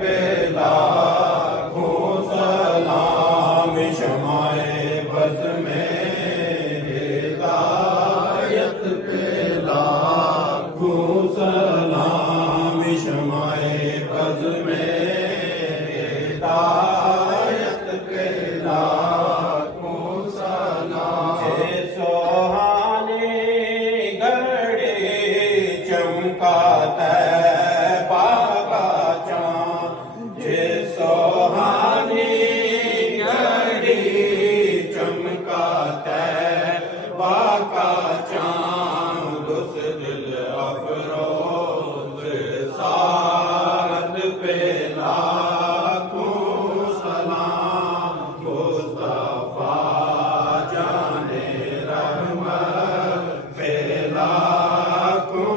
पे लाखों सलाम शमाए बज़ में हिदायत पे लाखों सलाम शमाए बज़ में हिदायत पे लाखों सलाम। जे सुहाने घड़ी चमका तैबा का चाँद, जे सुहानी घड़ी चमका तैबा का चाँद, उस दिल अफरोज़ साद पे लाखों सलाम। मुस्तफ़ा जाने रहमत पे लाखों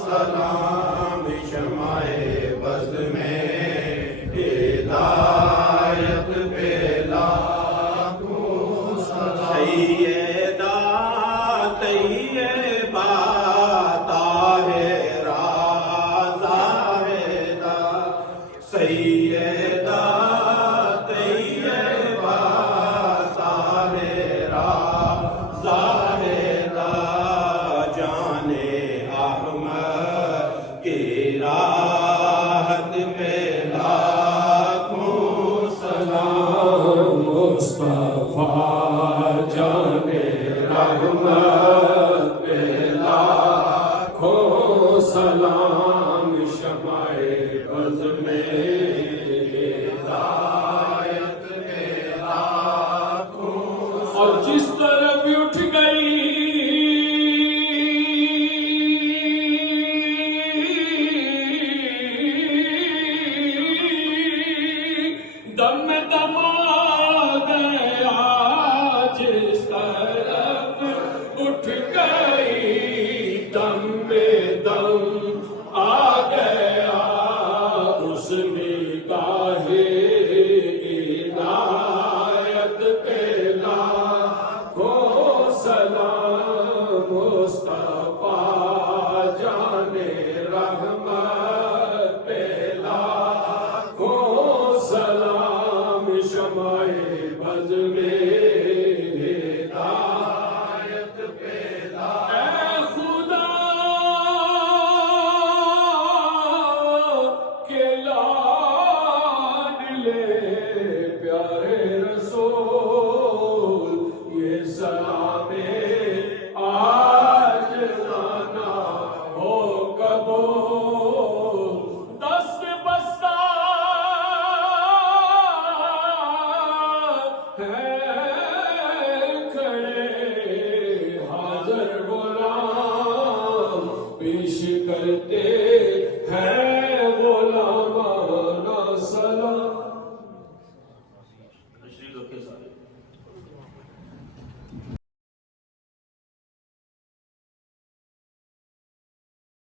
सलाम शमाए बज़ में हिदायत पे लाखों सलाम। सैयदा तैयबा ताहिरा ज़ाहिदा, सैयदा तैयबा ताहिरा ज़ाहिदा, जाने अहमद की राहत पे लाखों सलाम। मुस्तफा जाने रहमत पे लाखों सलाम शमाए बज़ में हिदायत पे लाखों। और जिस तरफ उठ गई दम दम आ गया, जिस तरफ उठ गई दम में दम आ गया, उस निगाहे इनायत पे लाखों सलाम। मुस्तफा जाने रहमत पे लाखों सलाम शमाए बज़ में हिदायत पे लाखों। ऐ खुदा के लाडले प्यारे रसूल, ये सलामे आज जाना हो कबूल। दस्त बस्ता है खड़े हाज़िर गुलाम, पेश करते हैं